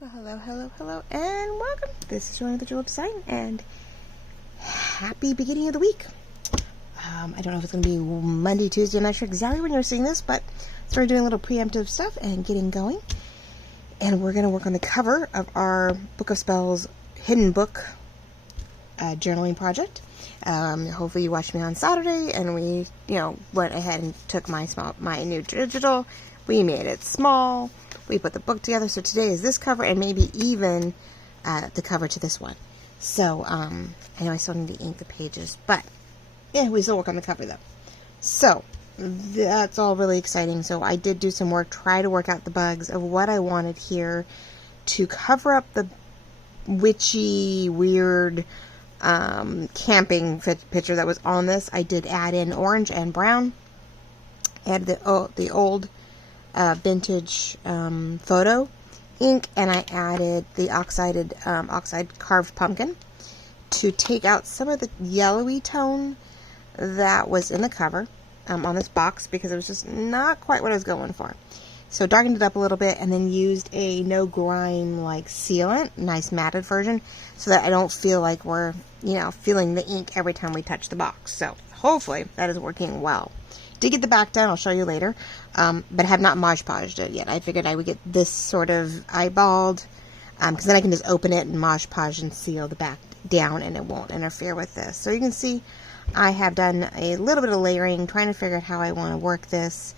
Well, hello, and welcome. This is Joanna the Jewel Design, and happy beginning of the week. I don't know if it's going to be Monday, Tuesday, I'm not sure exactly when you're seeing this, but started doing a little preemptive stuff and getting going. And we're going to work on the cover of our Book of Spells hidden book journaling project. Hopefully you watched me on Saturday, and we, went ahead and took my new digital. We made it small. We put the book together. So today is this cover, and maybe even the cover to this one. So I know I still need to ink the pages, but yeah, we still work on the cover though. So that's all really exciting. So I did do some work, try to work out the bugs of what I wanted here to cover up the witchy, weird camping picture that was on this. I did add in orange and brown, add the old vintage photo ink, and I added the oxide carved pumpkin to take out some of the yellowy tone that was in the cover on this box, because it was just not quite what I was going for. So darkened it up a little bit, and then used a no grime like sealant, nice matted version, so that I don't feel like we're feeling the ink every time we touch the box. So hopefully that is working well. Did get the back done, I'll show you later, but have not Mod Podged it yet. I figured I would get this sort of eyeballed, because then I can just open it and Mod Podge and seal the back down, and it won't interfere with this. So you can see I have done a little bit of layering, trying to figure out how I want to work this,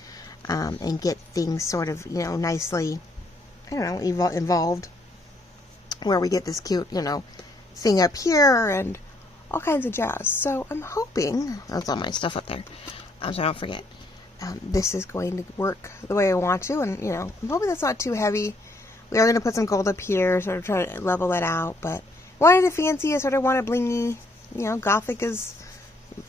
and get things sort of, nicely, involved, where we get this cute, thing up here and all kinds of jazz. So I'm hoping, that's all my stuff up there, so I don't forget, this is going to work the way I want to, and, I'm hoping that's not too heavy. We are going to put some gold up here, sort of try to level that out, but wanted to fancy, I sort of wanted blingy, Gothic is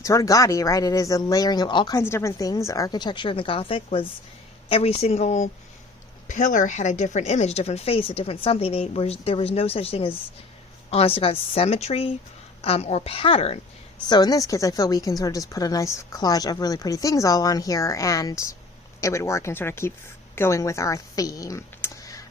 sort of gaudy, right? It is a layering of all kinds of different things. Architecture in the Gothic was every single pillar had a different image, different face, a different something. There was no such thing as, honest to God, symmetry or pattern. So in this case, I feel we can sort of just put a nice collage of really pretty things all on here, and it would work and sort of keep going with our theme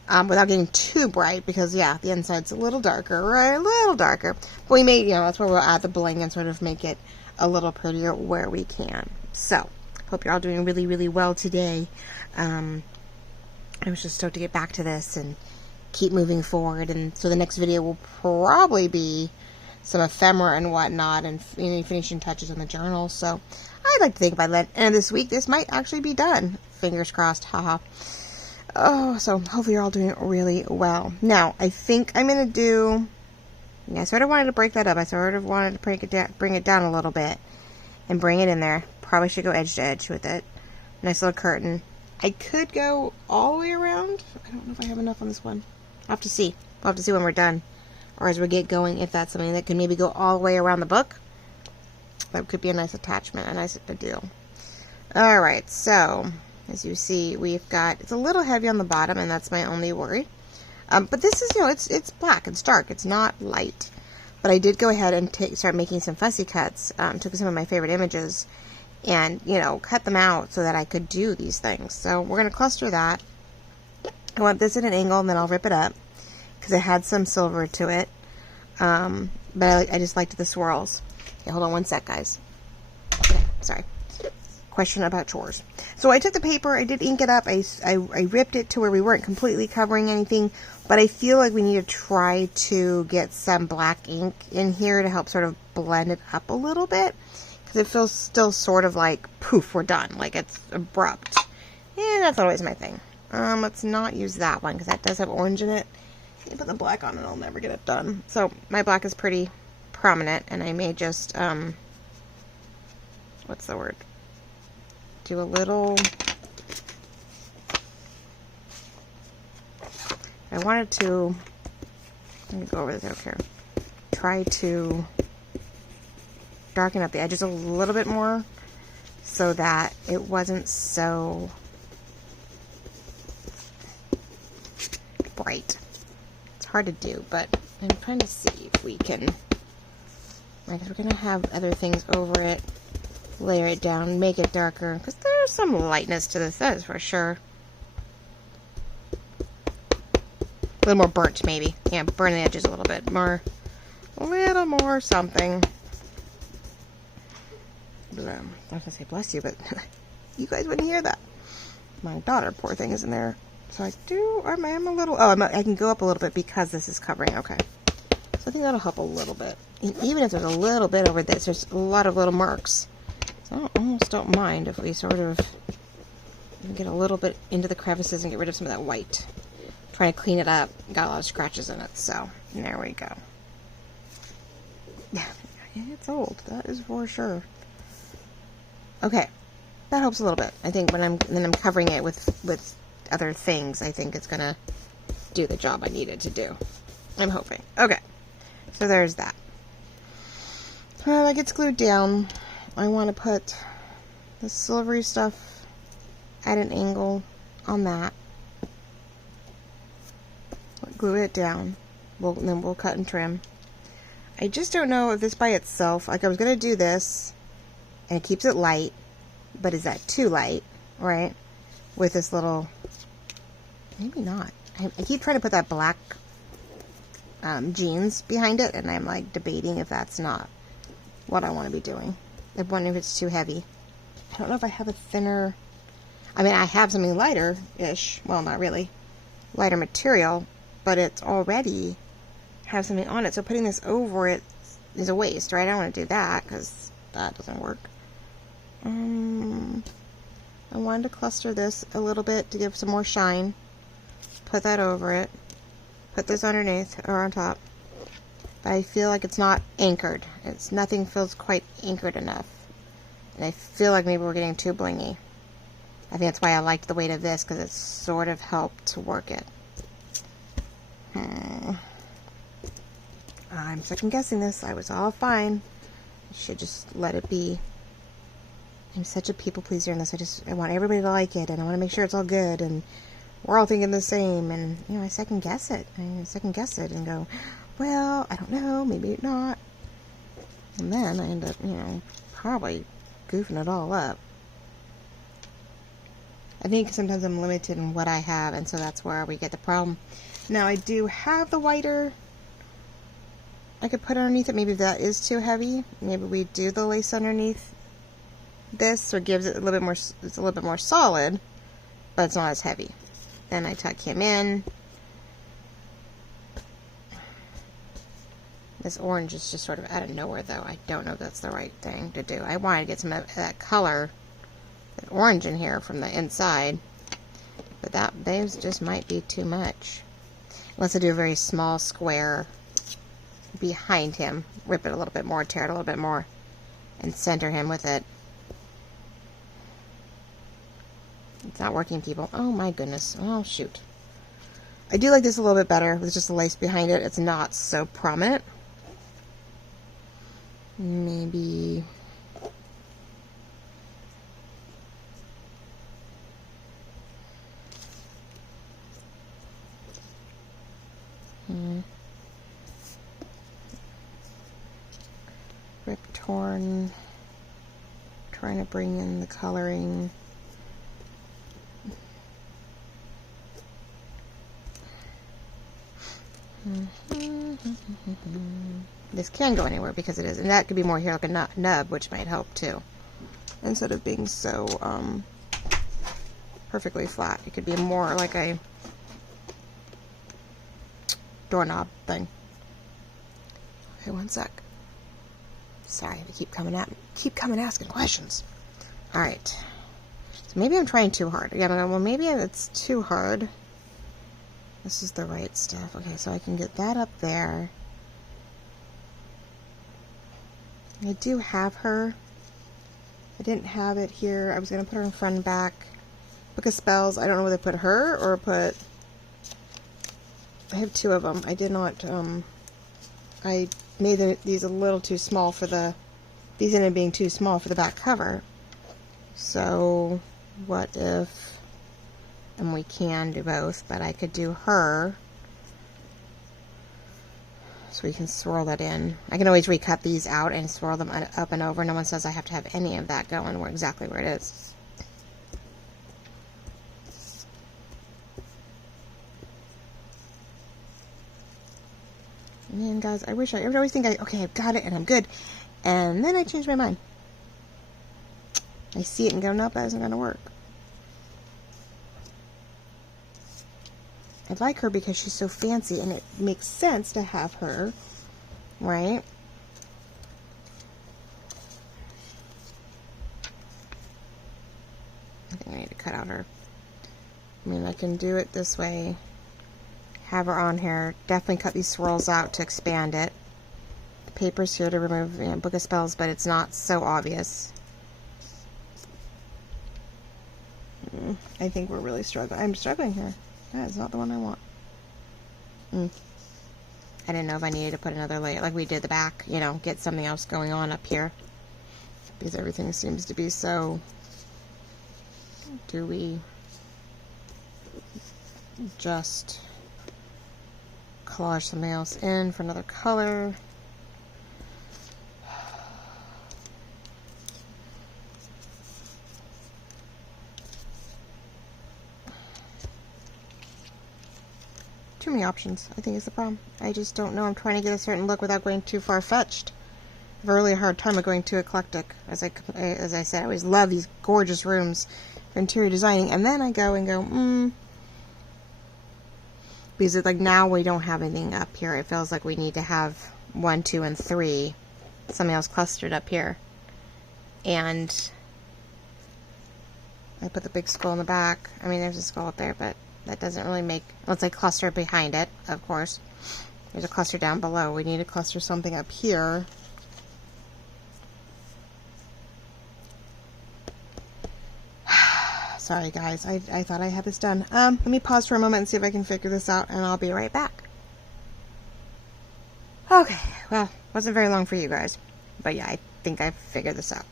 without getting too bright, because yeah, the inside's a little darker, right? A little darker. But we made, that's where we'll add the bling and sort of make it a little prettier where we can. So hope you're all doing really, really well today. I was just stoked to get back to this and keep moving forward. And so the next video will probably be some ephemera and whatnot, and finishing touches on the journal. So I'd like to think by the end of this week this might actually be done. Fingers crossed, haha. Oh, so hopefully you're all doing really well. Now I think I'm gonna do, I sort of wanted to break that up. I sort of wanted to bring it down a little bit and bring it in there. Probably should go edge to edge with it. Nice little curtain. I could go all the way around. I don't know if I have enough on this one. I'll have to see. We'll have to see when we're done, or as we get going, if that's something that can maybe go all the way around the book. That could be a nice attachment, a nice deal. Alright, so as you see, we've got, it's a little heavy on the bottom, and that's my only worry. But this is, it's black, it's dark, it's not light. But I did go ahead and start making some fussy cuts, took some of my favorite images, and, cut them out so that I could do these things. So we're going to cluster that. I want this at an angle, and then I'll rip it up, because it had some silver to it. But I just liked the swirls. Okay, hold on one sec, guys. Okay, sorry. Question about chores. So I took the paper, I did ink it up, I ripped it to where we weren't completely covering anything, but I feel like we need to try to get some black ink in here to help sort of blend it up a little bit, because it feels still sort of like, poof, we're done, like it's abrupt. And that's not always my thing. Let's not use that one, because that does have orange in it. You put the black on and I'll never get it done. So my black is pretty prominent, and I may just, what's the word? Do a little, I wanted to, let me go over this over here, try to darken up the edges a little bit more so that it wasn't so bright. It's hard to do, but I'm trying to see if we can, because we're going to have other things over it. Layer it down, make it darker, because there's some lightness to this, that is for sure. little more burnt, maybe. Yeah, burn the edges a little bit more. A little more something. I was going to say bless you, but you guys wouldn't hear that. My daughter, poor thing, is in there. So I am a little, I can go up a little bit because this is covering. Okay. So I think that'll help a little bit. And even if there's a little bit over this, there's a lot of little marks. So I almost don't mind if we sort of get a little bit into the crevices and get rid of some of that white. Trying to clean it up. Got a lot of scratches in it, so there we go. Yeah, it's old. That is for sure. Okay, that helps a little bit. I think when I'm covering it with other things, I think it's gonna do the job I need it to do. I'm hoping. Okay, so there's that. That gets glued down. I want to put the silvery stuff at an angle on that. Glue it down. Then we'll cut and trim. I just don't know if this by itself, like I was gonna do this, and it keeps it light, but is that too light, right? With this little, maybe not. I keep trying to put that black jeans behind it, and I'm like debating if that's not what I want to be doing. I'm wondering if it's too heavy. I don't know if I have a thinner, I mean, I have something lighter-ish, well, not really, lighter material, but it's already have something on it, so putting this over it is a waste, right? I don't want to do that, because that doesn't work. I wanted to cluster this a little bit to give some more shine. Put that over it. Put this underneath, or on top. But I feel like it's not anchored. Nothing feels quite anchored enough. And I feel like maybe we're getting too blingy. I think that's why I liked the weight of this, because it sort of helped to work it. I'm second guessing this. I was all fine. I should just let it be. I'm such a people pleaser in this. I want everybody to like it, and I want to make sure it's all good, and we're all thinking the same. And you know, I second guess it. And go, well, I don't know, maybe not. And then I end up, you know, probably goofing it all up. I think sometimes I'm limited in what I have, and so that's where we get the problem. Now I do have the whiter I could put underneath it. Maybe if that is too heavy, maybe we do the lace underneath this, or gives it a little bit more, it's a little bit more solid, but it's not as heavy. Then I tuck him in. This orange is just sort of out of nowhere, though. I don't know if that's the right thing to do. I wanted to get some of that color, that orange in here from the inside, but those just might be too much. Unless I do a very small square behind him, rip it a little bit more, tear it a little bit more, and center him with it. It's not working, people. Oh my goodness. Oh shoot. I do like this a little bit better with just the lace behind it. It's not so prominent. Maybe rip torn, trying to bring in the coloring. This can go anywhere because it is, and that could be more here like a nub, which might help too, instead of being so perfectly flat. It could be more like a doorknob thing. Okay, one sec. Sorry, they keep coming asking questions. All right, so maybe I'm trying too hard. Yeah, well, maybe it's too hard. This is the right stuff. Okay, so I can get that up there. I do have her. I didn't have it here. I was going to put her in front and back. Book of Spells. I don't know whether to put her or put... I have two of them. I did not... I made these a little too small for the... These ended up being too small for the back cover. So, what if... And we can do both, but I could do her. So we can swirl that in. I can always recut these out and swirl them up and over. No one says I have to have any of that going exactly where it is. Man, guys, I always think okay, I've got it and I'm good. And then I change my mind. I see it and go, nope, that isn't going to work. I like her because she's so fancy and it makes sense to have her, right? I think I need to cut out her. I mean, I can do it this way. Have her on here. Definitely cut these swirls out to expand it. The paper's here to remove, you know, Book of Spells, but it's not so obvious. I think we're really struggling. I'm struggling here. That is not the one I want. I didn't know if I needed to put another layer, like we did the back, you know, get something else going on up here. Because everything seems to be so... Do we just collage something else in for another color? Too many options, I think, is the problem. I just don't know. I'm trying to get a certain look without going too far-fetched. I have a really hard time of going too eclectic. As I said, I always love these gorgeous rooms for interior designing, and then I go, because it's like now we don't have anything up here. It feels like we need to have 1, 2, and 3, something else clustered up here. And I put the big skull in the back. I mean, there's a skull up there, but that doesn't really make, let's say cluster behind it, of course. There's a cluster down below. We need to cluster something up here. Sorry guys, I thought I had this done. Let me pause for a moment and see if I can figure this out, and I'll be right back. Okay, well, wasn't very long for you guys. But yeah, I think I figured this out.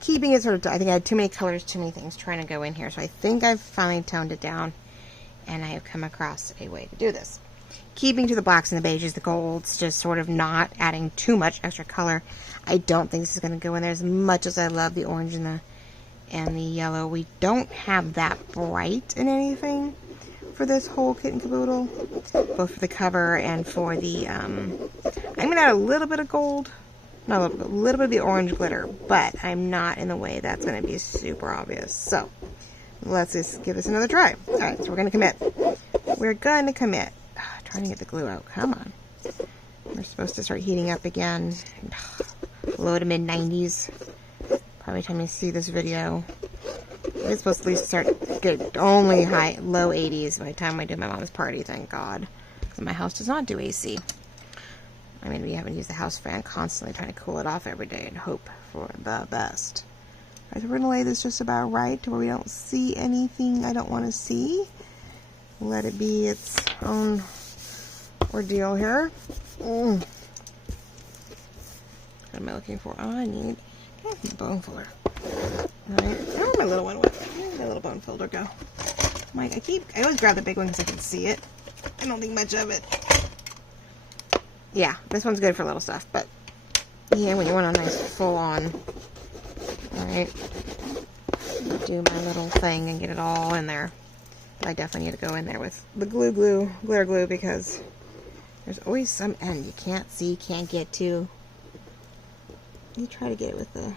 Keeping it sort of, I think I had too many colors, too many things trying to go in here. So I think I've finally toned it down, and I have come across a way to do this. Keeping to the blacks and the beiges, the golds, just sort of not adding too much extra color. I don't think this is going to go in there as much as I love the orange and the yellow. We don't have that bright in anything for this whole kit and caboodle, both for the cover and for the, I'm going to add a little bit of gold. Not a little bit of the orange glitter, but I'm not in the way that's going to be super obvious. So, let's just give this another try. Alright, so we're going to commit. We're going to commit. Trying to get the glue out. Come on. We're supposed to start heating up again. Low to mid-90s. Probably time you see this video. It's supposed to at least start get only low 80s by the time I do my mom's party, thank God. Because my house does not do AC. I mean, we haven't used the house fan, constantly trying to cool it off every day and hope for the best. Alright, so we're going to lay this just about right to where we don't see anything I don't want to see. Let it be its own ordeal here. What am I looking for? Oh, I need a bone folder. Alright, where my little one went? Where did my little bone folder go? I always grab the big one because I can see it. I don't think much of it. Yeah, this one's good for little stuff, but yeah, when you want a nice full-on, alright, do my little thing and get it all in there. But I definitely need to go in there with the glitter glue, because there's always some end you can't see, can't get to. You try to get it with the,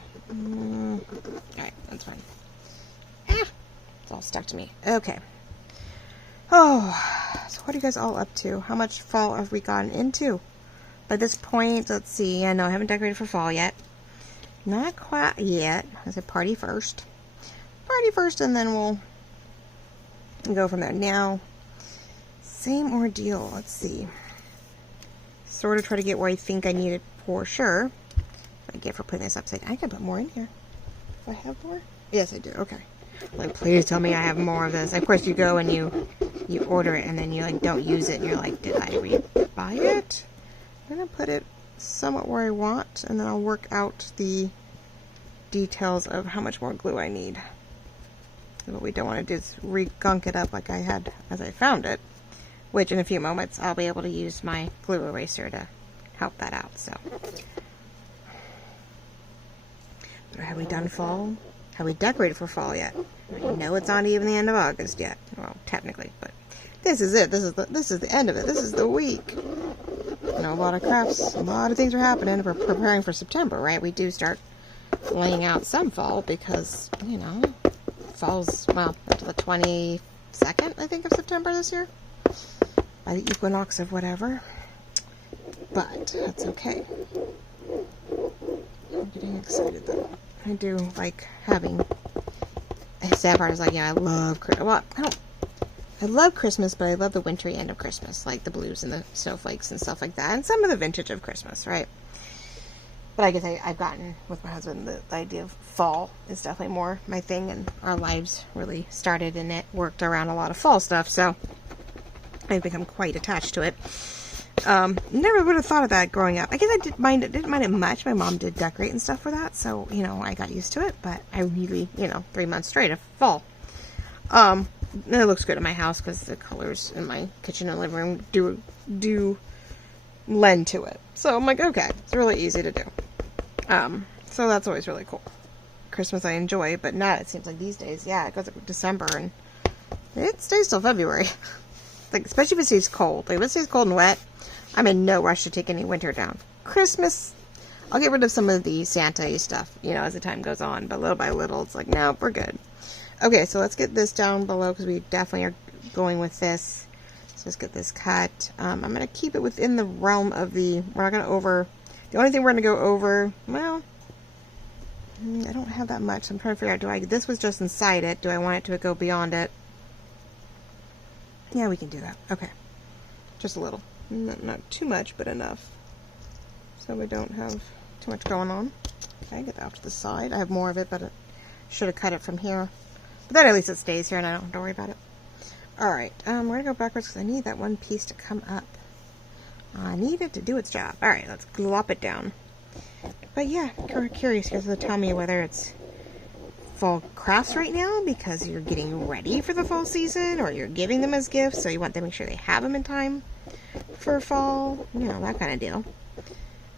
alright, that's fine. It's all stuck to me. Okay. Oh, so what are you guys all up to? How much fall have we gotten into? By this point, let's see. I know I haven't decorated for fall yet. Not quite yet. I said party first. Party first, and then we'll go from there. Now, same ordeal. Let's see. Sort of try to get where I think I need it for sure. I get for putting this upside down. I can put more in here. Do I have more? Yes, I do. Okay. Like, please tell me I have more of this. Of course, you go and you order it, and then you like don't use it, and you're like, did I re-buy it? I'm going to put it somewhat where I want, and then I'll work out the details of how much more glue I need. And what we don't want to do is re-gunk it up like I had as I found it, which in a few moments I'll be able to use my glue eraser to help that out. So, but have we done fall? Have we decorated for fall yet? I know it's not even the end of August yet. Well, technically, but this is it. This is the end of it. This is the week. You know, a lot of crafts, a lot of things are happening. We're preparing for September, right? We do start laying out some fall because, you know, fall's, well, up to the 22nd, I think, of September this year. By the equinox of whatever. But that's okay. I'm getting excited though. I do like having. The sad part is like, yeah, I love Christmas. Well, I love Christmas, but I love the wintry end of Christmas, like the blues and the snowflakes and stuff like that, and some of the vintage of Christmas, right? But I guess I've gotten with my husband the idea of fall is definitely more my thing, and our lives really started and it worked around a lot of fall stuff, so I've become quite attached to it. Never would have thought of that growing up. I guess I didn't mind it much. My mom did decorate and stuff for that, so, you know, I got used to it, but I really, you know, 3 months straight of fall. And it looks good in my house because the colors in my kitchen and living room do lend to it. So I'm like, okay, it's really easy to do. So that's always really cool. Christmas I enjoy, but not, it seems like these days, yeah, it goes up to December and it stays till February. Like, especially if it stays cold. Like, if it stays cold and wet, I'm in no rush to take any winter down. Christmas, I'll get rid of some of the Santa-y stuff, you know, as the time goes on. But little by little, it's like, no, we're good. Okay, so let's get this down below because we definitely are going with this. So let's get this cut. I'm going to keep it within the realm of the, we're not going to the only thing we're going to go over, well, I don't have that much. So I'm trying to figure out, this was just inside it. Do I want it to go beyond it? Yeah, we can do that. Okay. Just a little. Not too much, but enough. So we don't have too much going on. Okay, get that off to the side. I have more of it, but I should have cut it from here. But then at least it stays here and I don't have to worry about it. Alright, we're going to go backwards because I need that one piece to come up. I need it to do its job. Alright, let's glop it down. But yeah, curious here to tell me whether it's fall crafts right now because you're getting ready for the fall season, or you're giving them as gifts so you want to make sure they have them in time for fall, you know, that kind of deal.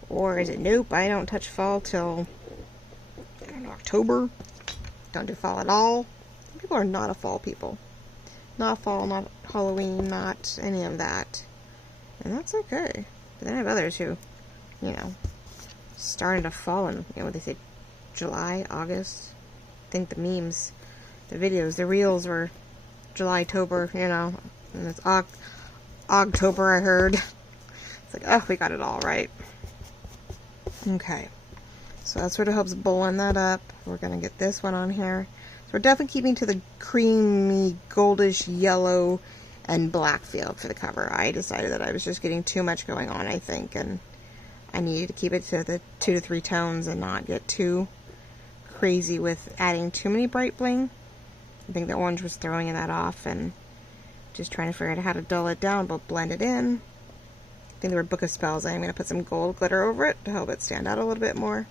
Or is it, nope, I don't touch fall till, I don't know, October, don't do fall at all. Some people are not a fall people. Not fall, not Halloween, not any of that, and that's okay. But then I have others who, you know, starting to fall in, you know, what they say, July, August. I think the memes, the videos, the reels were July-tober, you know, and it's October, I heard. It's like, oh, we got it all right. Okay, so that sort of helps blend that up. We're going to get this one on here. So we're definitely keeping to the creamy, goldish yellow and black feel for the cover. I decided that I was just getting too much going on, I think, and I needed to keep it to the 2 to 3 tones and not get too crazy with adding too many bright bling. I think the orange was throwing that off, and just trying to figure out how to dull it down but blend it in. I think there were Book of Spells. I'm going to put some gold glitter over it to help it stand out a little bit more.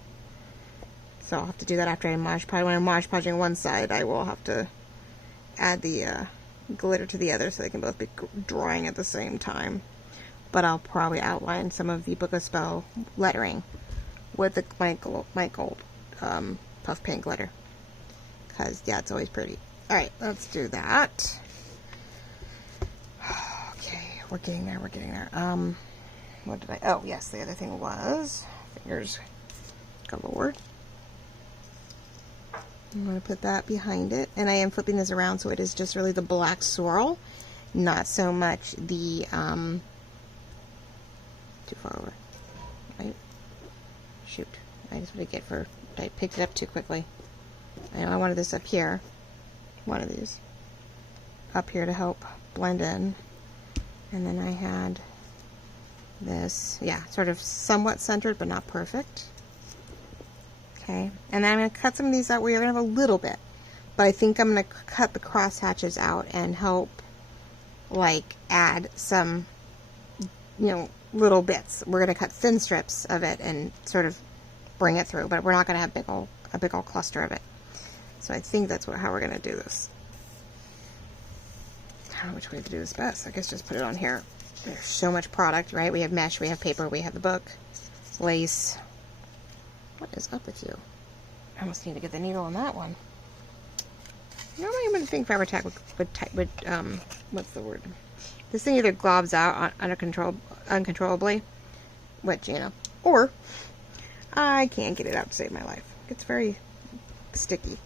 So I'll have to do that after I Mod Podge. When I'm Mod Podging one side, I will have to add the glitter to the other so they can both be drying at the same time. But I'll probably outline some of the Book of Spell lettering with the my gold puff paint glitter, because yeah, it's always pretty. Alright, let's do that. Okay, we're getting there, what did oh yes, the other thing was, fingers galore. I'm going to put that behind it, and I am flipping this around so it is just really the black swirl, not so much the too far over, right? Shoot, I just what I get for I picked it up too quickly. I know I wanted this up here, one of these up here to help blend in, and then I had this, yeah, sort of somewhat centered but not perfect. Okay, and then I'm going to cut some of these out where you're going to have a little bit, but I think I'm going to cut the cross hatches out and help like add some, you know, little bits. We're going to cut thin strips of it and sort of bring it through, but we're not going to have a big old cluster of it. So I think that's how we're going to do this. I don't know which way to do this best. I guess just put it on here. There's so much product, right? We have mesh, we have paper, we have the book, lace. What is up with you? I almost need to get the needle on that one. Normally I wouldn't think Fabri-Tac would what's the word? This thing either globs out uncontrollably, which, you know, or I can't get it out to save my life. It's very sticky,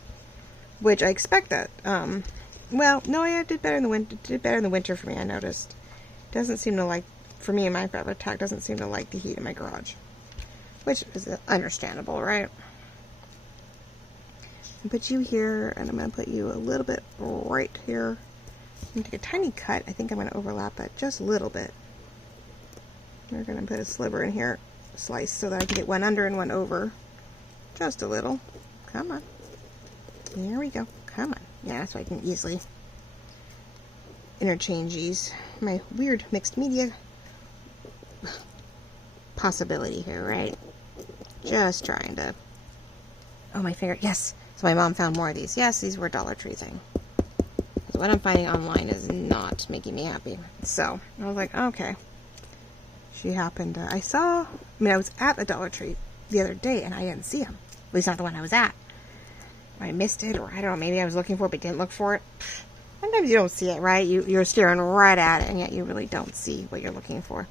which I expect that. Well, no, I did better in the winter. Did better in the winter for me. I noticed. Doesn't seem to like, for me, my fabric tack doesn't seem to like the heat in my garage, which is understandable, right? I'll put you here, and I'm going to put you a little bit right here. I'm going to take a tiny cut. I think I'm going to overlap that just a little bit. We're going to put a sliver in here, slice, so that I can get one under and one over. Just a little. Come on. There we go. Come on. Yeah, so I can easily interchange these. My weird mixed media possibility here, right? Just trying to... Oh, my finger. Yes. So my mom found more of these. Yes, these were Dollar Tree thing. Because what I'm finding online is not making me happy. So I was like, okay. She happened to... I was at the Dollar Tree the other day and I didn't see them. At least not the one I was at. I missed it, or I don't know, maybe I was looking for it but didn't look for it. Sometimes you don't see it, right? You're staring right at it, and yet you really don't see what you're looking for,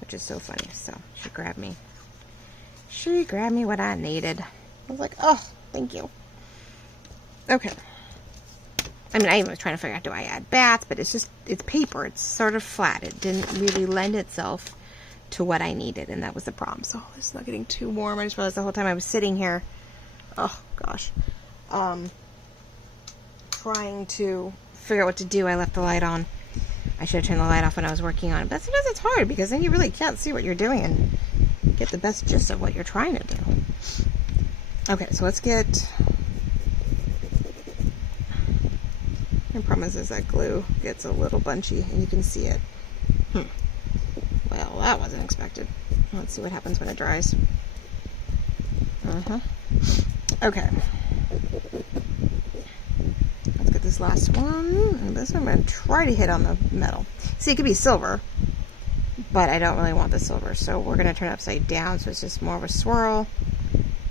which is so funny. So she grabbed me what I needed. I was like, oh, thank you. Okay. I mean, I even was trying to figure out, do I add bats? But it's paper. It's sort of flat. It didn't really lend itself to what I needed, and that was the problem. So it's not getting too warm. I just realized the whole time I was sitting here, oh gosh, trying to figure out what to do. I left the light on. I should have turned the light off when I was working on it. But sometimes it's hard because then you really can't see what you're doing and get the best gist of what you're trying to do. Okay, so let's get... The problem is that glue gets a little bunchy and you can see it. Well, that wasn't expected. Let's see what happens when it dries. Okay. Let's get this last one. And this one I'm going to try to hit on the metal. See, it could be silver, but I don't really want the silver. So we're going to turn it upside down so it's just more of a swirl.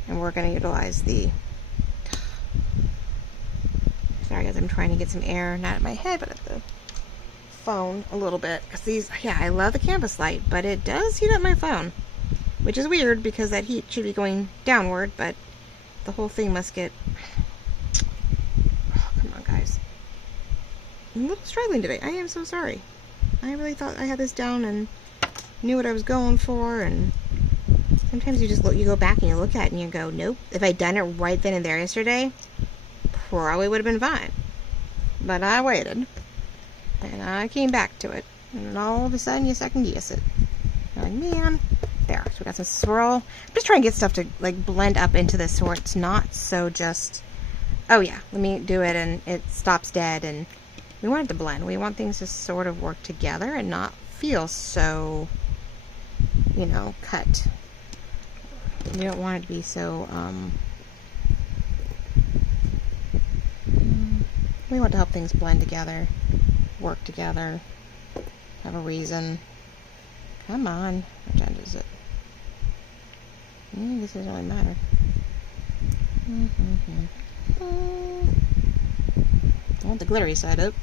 And we're going to utilize the... Sorry guys, I'm trying to get some air, not at my head, but at the phone a little bit. Because these, yeah, I love the canvas light, but it does heat up my phone. Which is weird because that heat should be going downward, but the whole thing must get... Oh, come on, guys. I'm a little struggling today. I am so sorry. I really thought I had this down and knew what I was going for, and sometimes you just you go back and you look at it and you go, nope. If I'd done it right then and there yesterday, probably would have been fine. But I waited, and I came back to it, and all of a sudden you second guess it. You're like, man... There, so we got some swirl. I'm just trying to get stuff to like blend up into this so it's not so just, oh yeah, let me do it and it stops dead. And we want it to blend. We want things to sort of work together and not feel so, you know, cut. We don't want it to be so, we want to help things blend together, work together, have a reason. Come on, which end is it? This doesn't really matter. I want the glittery side up,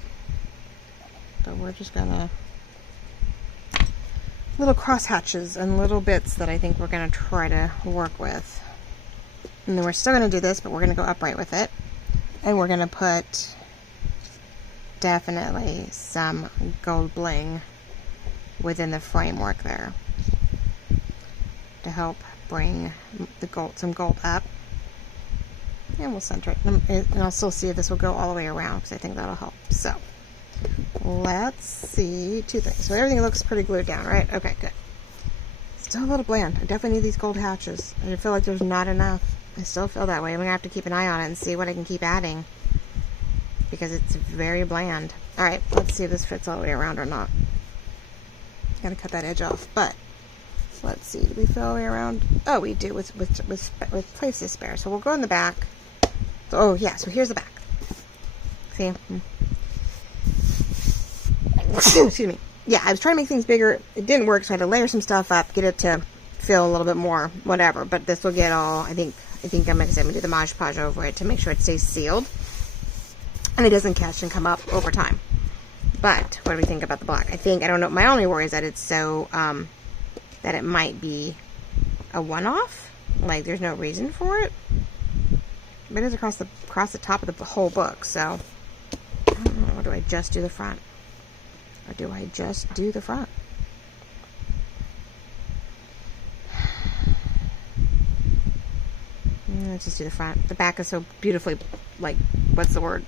but we're just gonna little cross hatches and little bits that I think we're gonna try to work with. And then we're still gonna do this, but we're gonna go upright with it, and we're gonna put definitely some gold bling within the framework there to help bring the gold, some gold up, and we'll center it, and I'll still see if this will go all the way around because I think that'll help. So let's see, two things. So everything looks pretty glued down, right? Okay, good. Still a little bland. I definitely need these gold hatches. I feel like there's not enough. I still feel that way. I'm gonna have to keep an eye on it and see what I can keep adding because it's very bland. All right, let's see if this fits all the way around or not. Gotta cut that edge off, but let's see. Do we fill all the way around? Oh, we do with places spare. So we'll go in the back. So, oh yeah. So here's the back. See? Excuse me. Yeah, I was trying to make things bigger. It didn't work, so I had to layer some stuff up, get it to fill a little bit more, whatever. But this will get all. I think I'm gonna do the Mod Podge over it to make sure it stays sealed and it doesn't catch and come up over time. But what do we think about the black? I don't know. My only worry is that it's so that it might be a one-off. Like, there's no reason for it. But it is across the top of the whole book, so I don't know. Or do I just do the front? Or do I just do the front? Let's just do the front. The back is so beautifully, like, what's the word?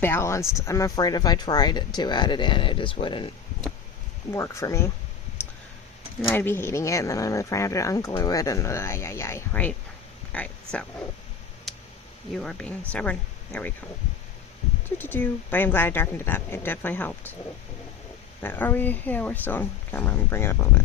Balanced. I'm afraid if I tried to add it in, it just wouldn't work for me. And I'd be hating it, and then I'm going to try to unglue it, and right? Alright, so. You are being stubborn. There we go. But I'm glad I darkened it up. It definitely helped. But are we? Yeah, we're still on camera. I'm going to bring it up a little bit.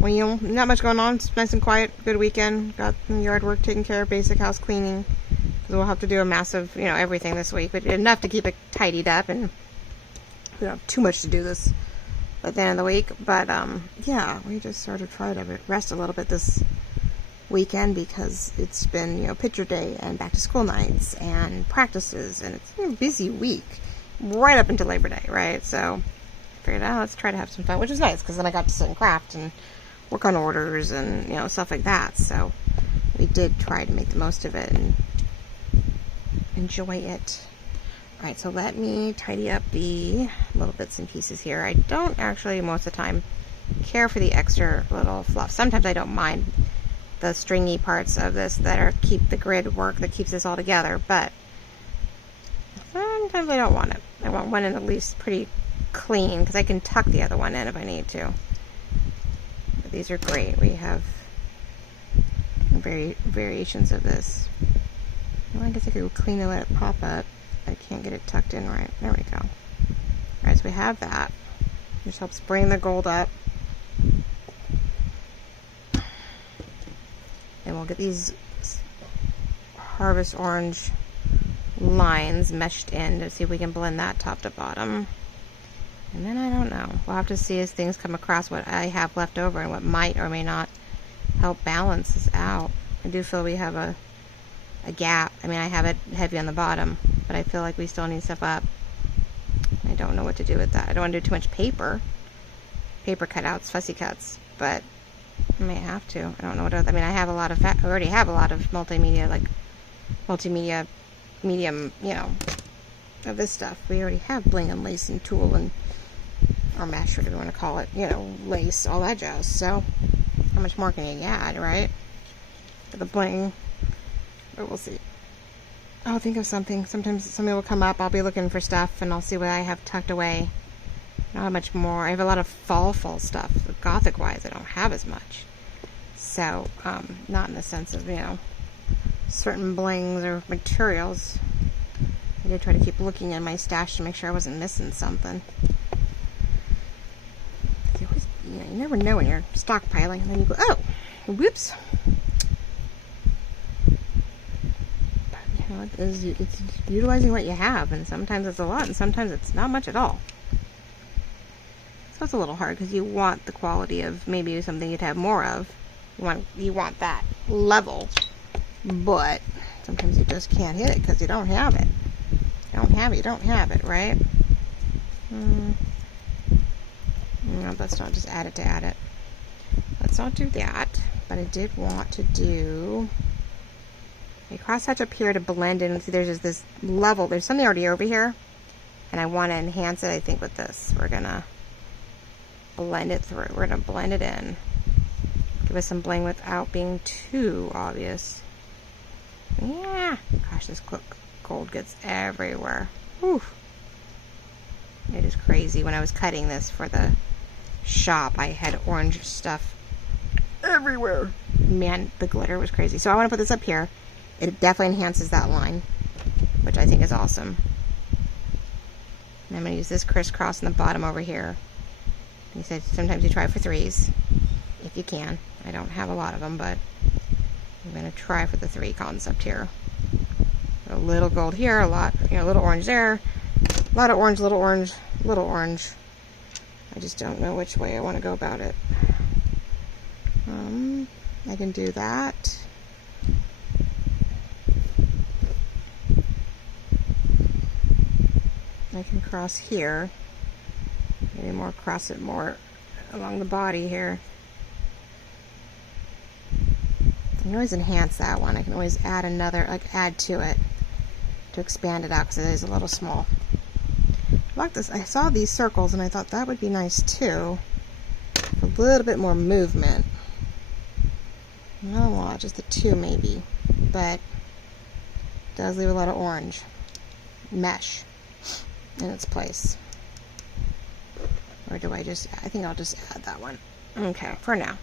Well, not much going on. It's nice and quiet. Good weekend. Got some yard work taken care of. Basic house cleaning. Because we'll have to do a massive, everything this week. But enough to keep it tidied up. And we don't have too much to do this at the end of the week. But, yeah, we just sort of tried to rest a little bit this weekend. Because it's been, picture day and back to school nights and practices. And it's been a busy week. Right up until Labor Day, right? So I figured, let's try to have some fun. Which is nice. Because then I got to sit and craft and work on orders and stuff like that. So we did try to make the most of it and enjoy it. Alright, so let me tidy up the little bits and pieces here. I don't actually most of the time care for the extra little fluff. Sometimes I don't mind the stringy parts of this that keep the grid work that keeps this all together, but sometimes I don't want it. I want one in at least pretty clean because I can tuck the other one in if I need to. These are great. We have variations of this. Well, I guess I could clean it, let it pop up. I can't get it tucked in right. There we go. Alright, so we have that. Just helps bring the gold up. And we'll get these harvest orange lines meshed in to see if we can blend that top to bottom. And then I don't know. We'll have to see as things come across what I have left over and what might or may not help balance this out. I do feel we have a gap. I mean, I have it heavy on the bottom, but I feel like we still need stuff up. I don't know what to do with that. I don't want to do too much paper cutouts, fussy cuts, but I may have to. I don't know what other, I mean, I have a lot of, I already have a lot of multimedia medium, of this stuff. We already have bling and lace and tulle and or mesh, whatever you want to call it, lace, all that jazz. So how much more can you add, right? For the bling. But we'll see. I'll think of something. Sometimes somebody will come up, I'll be looking for stuff, and I'll see what I have tucked away. Not much more. I have a lot of fall stuff. Gothic wise, I don't have as much. So, not in the sense of, certain blings or materials. I did try to keep looking in my stash to make sure I wasn't missing something. You never know when you're stockpiling, and then you go, oh, whoops. But, it's utilizing what you have, and sometimes it's a lot, and sometimes it's not much at all. So it's a little hard because you want the quality of maybe something you'd have more of. You want that level, but sometimes you just can't hit it because you don't have it. You don't have it, right? No, let's not just add it to add it. Let's not do that. But I did want to do a cross hatch up here to blend in. See, there's just this level. There's something already over here, and I want to enhance it. I think with this, we're gonna blend it through. We're gonna blend it in. Give us some bling without being too obvious. Yeah. Gosh, this gold gets everywhere. Whew. It is crazy. When I was cutting this for the shop, I had orange stuff everywhere. Man, the glitter was crazy. So I want to put this up here. It definitely enhances that line, which I think is awesome. And I'm going to use this crisscross in the bottom over here. He said sometimes you try for 3s, if you can. I don't have a lot of them, but I'm going to try for the 3 concept here. A little gold here, a lot, a little orange there. A lot of orange, little orange, little orange. I just don't know which way I want to go about it. I can do that. I can cross here. Maybe more across it, more along the body here. I can always enhance that one. I can always add another, like add to it to expand it out because it is a little small. I like this. I saw these circles and I thought that would be nice too. A little bit more movement. Not a lot, just the two maybe, but it does leave a lot of orange mesh in its place. Or do I think I'll just add that one. Okay, for now.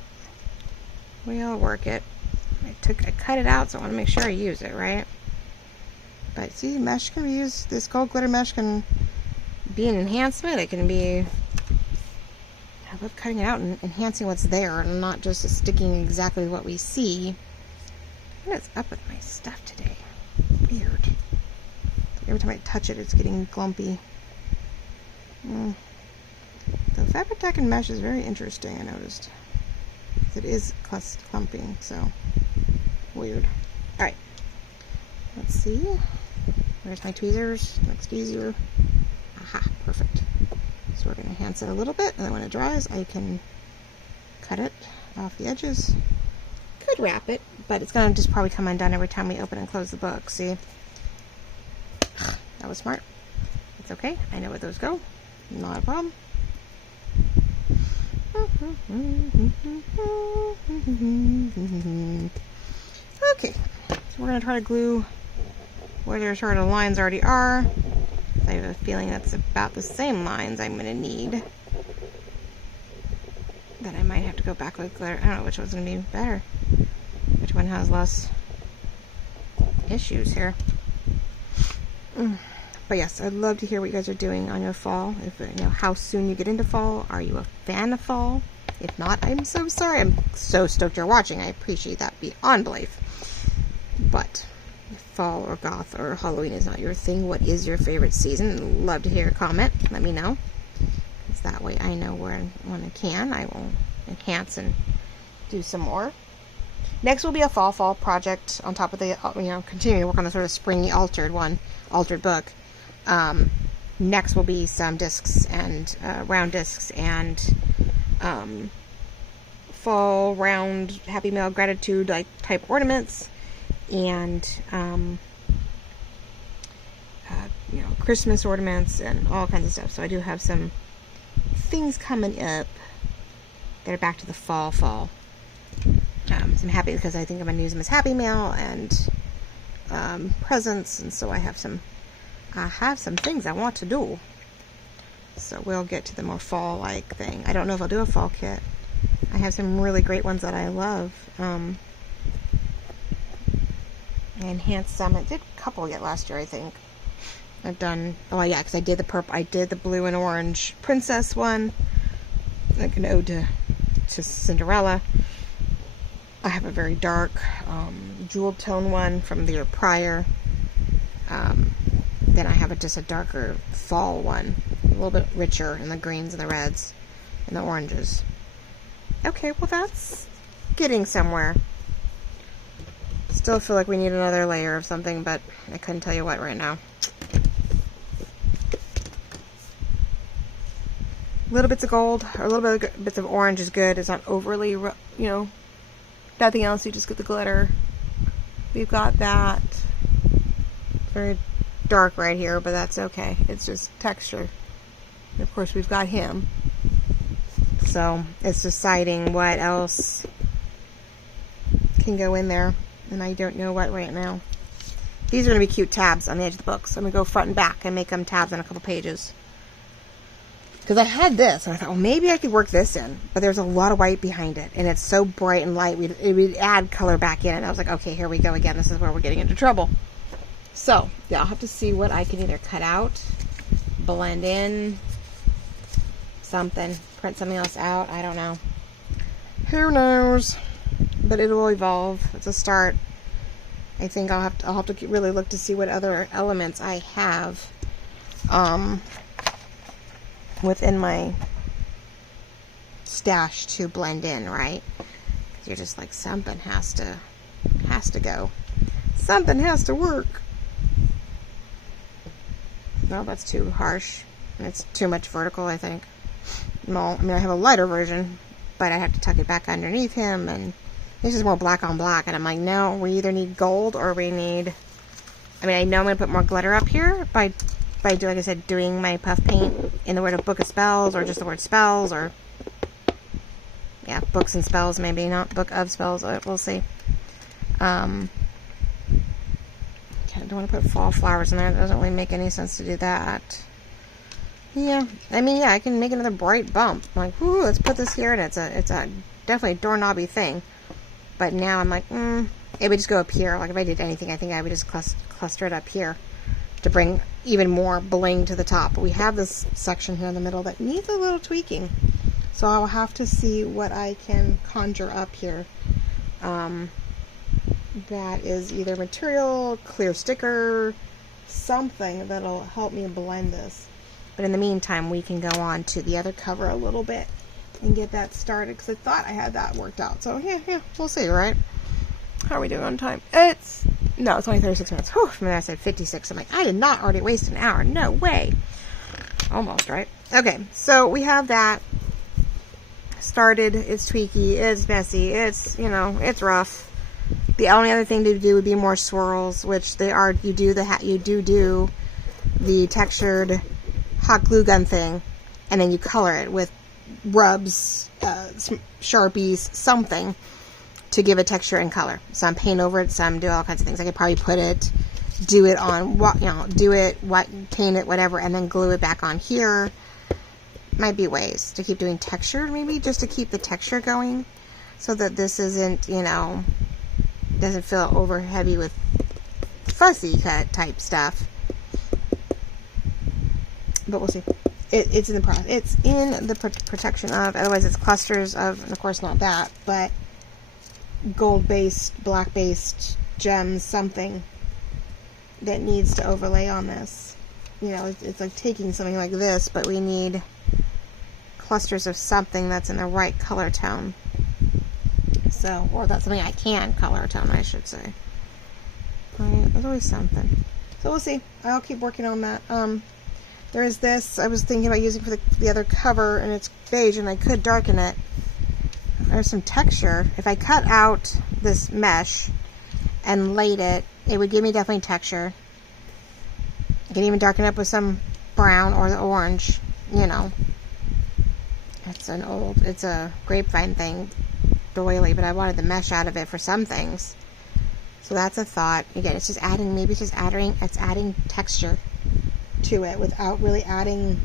We'll work it. I cut it out, so I want to make sure I use it, right? But see, mesh can be used, this gold glitter mesh can be an enhancement. It can be, I love cutting it out and enhancing what's there and not just sticking exactly what we see. What is up with my stuff today? Weird. Every time I touch it, it's getting glumpy. The fabric tech and mesh is very interesting, I noticed. It is clumping, so weird. Alright. Let's see. Where's my tweezers? Next easier. Aha, perfect. So we're going to enhance it a little bit, and then when it dries, I can cut it off the edges. Could wrap it, but it's going to just probably come undone every time we open and close the book. See? That was smart. It's okay. I know where those go. Not a problem. Okay, so we're going to try to glue where their sort of lines already are. I have a feeling that's about the same lines I'm going to need. Then I might have to go back with glitter. I don't know which one's going to be better. Which one has less issues here. But yes, I'd love to hear what you guys are doing on your fall. If you know how soon you get into fall. Are you a fan of fall? If not, I'm so sorry. I'm so stoked you're watching. I appreciate that beyond belief. But if fall or goth or Halloween is not your thing, what is your favorite season? Love to hear a comment. Let me know. Because that way I know when I can, I will enhance and do some more. Next will be a fall project on top of the, continuing to work on the sort of springy altered book. Next will be some discs and round discs and fall round Happy Mail gratitude like type ornaments and Christmas ornaments and all kinds of stuff. So I do have some things coming up that are back to the fall. So I'm happy because I think I'm going to use them as Happy Mail and presents, and so I have some things I want to do. So we'll get to the more fall-like thing. I don't know if I'll do a fall kit. I have some really great ones that I love. I enhanced some. I did a couple yet last year, I think. I've done, because I did the purple, I did the blue and orange princess one, like an ode to Cinderella. I have a very dark jeweled tone one from the year prior. Then I have just a darker fall one, a little bit richer in the greens and the reds and the oranges. Okay, well that's getting somewhere. Still feel like we need another layer of something, but I couldn't tell you what right now. Little bits of gold or a little bits of orange is good. It's not overly, nothing else. You just get the glitter. We've got that. Very dark right here, but that's okay. It's just texture. And of course, we've got him. So it's deciding what else can go in there, and I don't know what right now. These are going to be cute tabs on the edge of the book, so I'm going to go front and back and make them tabs on a couple pages. Because I had this, and I thought, well, maybe I could work this in. But there's a lot of white behind it, and it's so bright and light, it would add color back in. And I was like, okay, here we go again. This is where we're getting into trouble. So, yeah, I'll have to see what I can either cut out, blend in, something, print something else out. I don't know. Who knows? But it will evolve. It's a start. I think I'll have to really look to see what other elements I have within my stash to blend in, right? Because you're just like, something has to go. Something has to work. No, that's too harsh. It's too much vertical, I think. Well, I mean, I have a lighter version, but I have to tuck it back underneath him, and this is more black on black, and I'm like, no, we either need gold or we need, I mean, I know I'm going to put more glitter up here by like I said, doing my puff paint in the word of Book of Spells, or just the word spells, or, yeah, books and spells, maybe, not Book of Spells, we'll see. I don't want to put fall flowers in there, it doesn't really make any sense to do that. Yeah, I mean, yeah, I can make another bright bump, like, whoo, let's put this here, and it's a definitely a doorknobby thing. But now I'm like, it would just go up here. Like if I did anything, I think I would just cluster it up here to bring even more bling to the top. But we have this section here in the middle that needs a little tweaking. So I'll have to see what I can conjure up here. That is either material, clear sticker, something that'll help me blend this. But in the meantime, we can go on to the other cover a little bit and get that started, because I thought I had that worked out. So yeah, we'll see, right? How are we doing on time? It's only 36 minutes. Whew, from there I said 56. I'm like, I did not already waste an hour. No way. Almost, right? Okay, so we have that started. It's tweaky. It's messy. It's, it's rough. The only other thing to do would be more swirls, which they are. You do the textured hot glue gun thing, and then you color it with rubs, Sharpies, something to give it texture and color. Some paint over it, some do all kinds of things. I could probably do it on paint it, whatever, and then glue it back on here. Might be ways to keep doing texture, maybe just to keep the texture going, so that this isn't, doesn't feel over heavy with fussy cut type stuff. But we'll see. It's in the process. It's in the protection of, otherwise it's clusters of, and of course not that, but gold-based, black-based gems, something that needs to overlay on this. It's like taking something like this, but we need clusters of something that's in the right color tone. So, or that's something I can color tone, I should say. There's always something. So we'll see. I'll keep working on that. There is this I was thinking about using for the other cover, and it's beige, and I could darken it. There's some texture. If I cut out this mesh and laid it, it would give me definitely texture. I can even darken it up with some brown or the orange, It's a grapevine thing, doily, but I wanted the mesh out of it for some things. So that's a thought. Again, it's adding texture to it without really adding,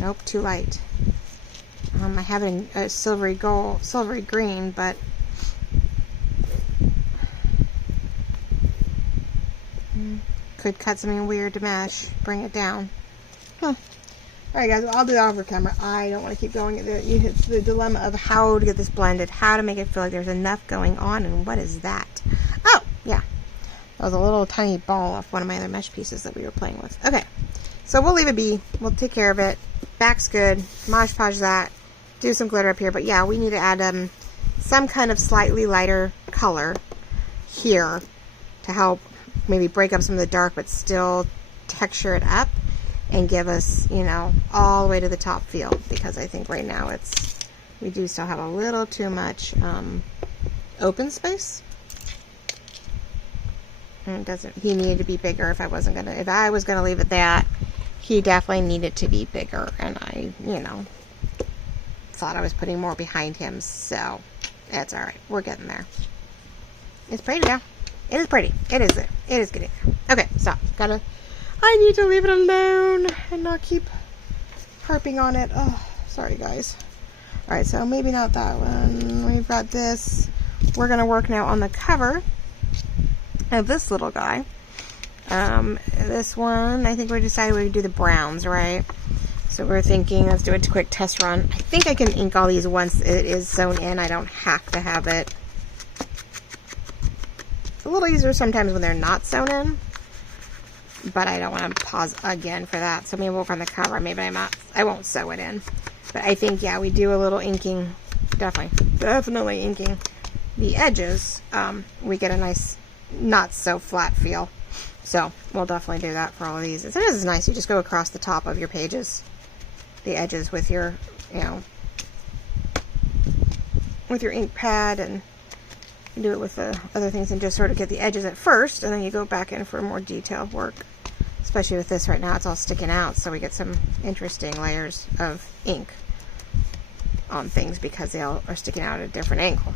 nope, too light. I have a silvery green, but could cut something weird to mesh, bring it down. Alright guys, I'll do that over camera. I don't want to keep going. It's the dilemma of how to get this blended, how to make it feel like there's enough going on, and what is that? Oh, yeah. That was a little tiny ball off one of my other mesh pieces that we were playing with. Okay, so we'll leave it be. We'll take care of it. Back's good. Mod Podge that. Do some glitter up here. But yeah, we need to add some kind of slightly lighter color here to help maybe break up some of the dark, but still texture it up and give us, all the way to the top feel. Because I think right now we do still have a little too much open space. He needed to be bigger if I was gonna leave it that. He definitely needed to be bigger, and I, thought I was putting more behind him, so it's alright. We're getting there. It's pretty now. It is pretty. It is there. It is getting there. Okay, stop. I need to leave it alone and not keep harping on it. Oh, sorry guys. Alright, so maybe not that one. We've got this. We're gonna work now on the cover of this little guy. This one, I think we decided we would do the browns, right? So we're thinking, let's do a quick test run. I think I can ink all these once it is sewn in. I don't have to have it. It's a little easier sometimes when they're not sewn in, but I don't want to pause again for that. So maybe we'll work on the cover. Maybe I won't sew it in. But I think, yeah, we do a little inking. Definitely inking the edges. We get a nice, not so flat feel. So we'll definitely do that for all of these. It is nice. You just go across the top of your pages, the edges with your, you know, with your ink pad, and you do it with the other things and just sort of get the edges at first, and then you go back in for more detailed work. Especially with this right now, it's all sticking out, so we get some interesting layers of ink on things because they all are sticking out at a different angle.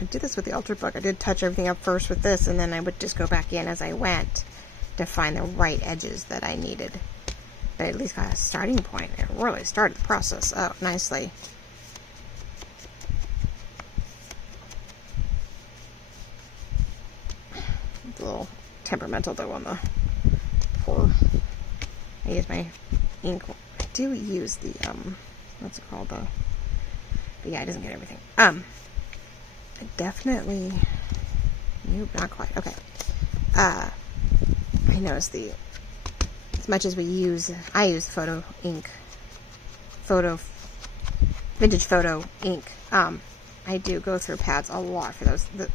I did this with the Ultrabook. I did touch everything up first with this, and then I would just go back in as I went to find the right edges that I needed. But at least got a starting point. It really started the process out nicely. It's a little temperamental though on the pour. I use my ink. I do use the what's it called, but yeah, it doesn't get everything. I definitely, nope, not quite. Okay. I noticed as much as I use photo ink, vintage photo ink. I do go through pads a lot for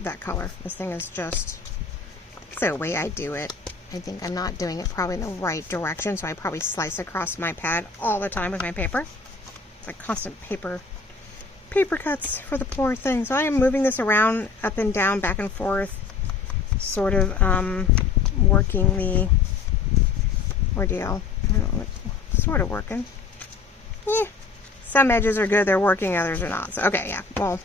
that color. This thing is just, it's the way I do it. I think I'm not doing it probably in the right direction, so I probably slice across my pad all the time with my paper. It's like constant paper cuts for the poor thing. So I am moving this around, up and down, back and forth, sort of working the ordeal. I don't know, sort of working. Yeah, some edges are good, they're working, others are not. So okay, yeah, well,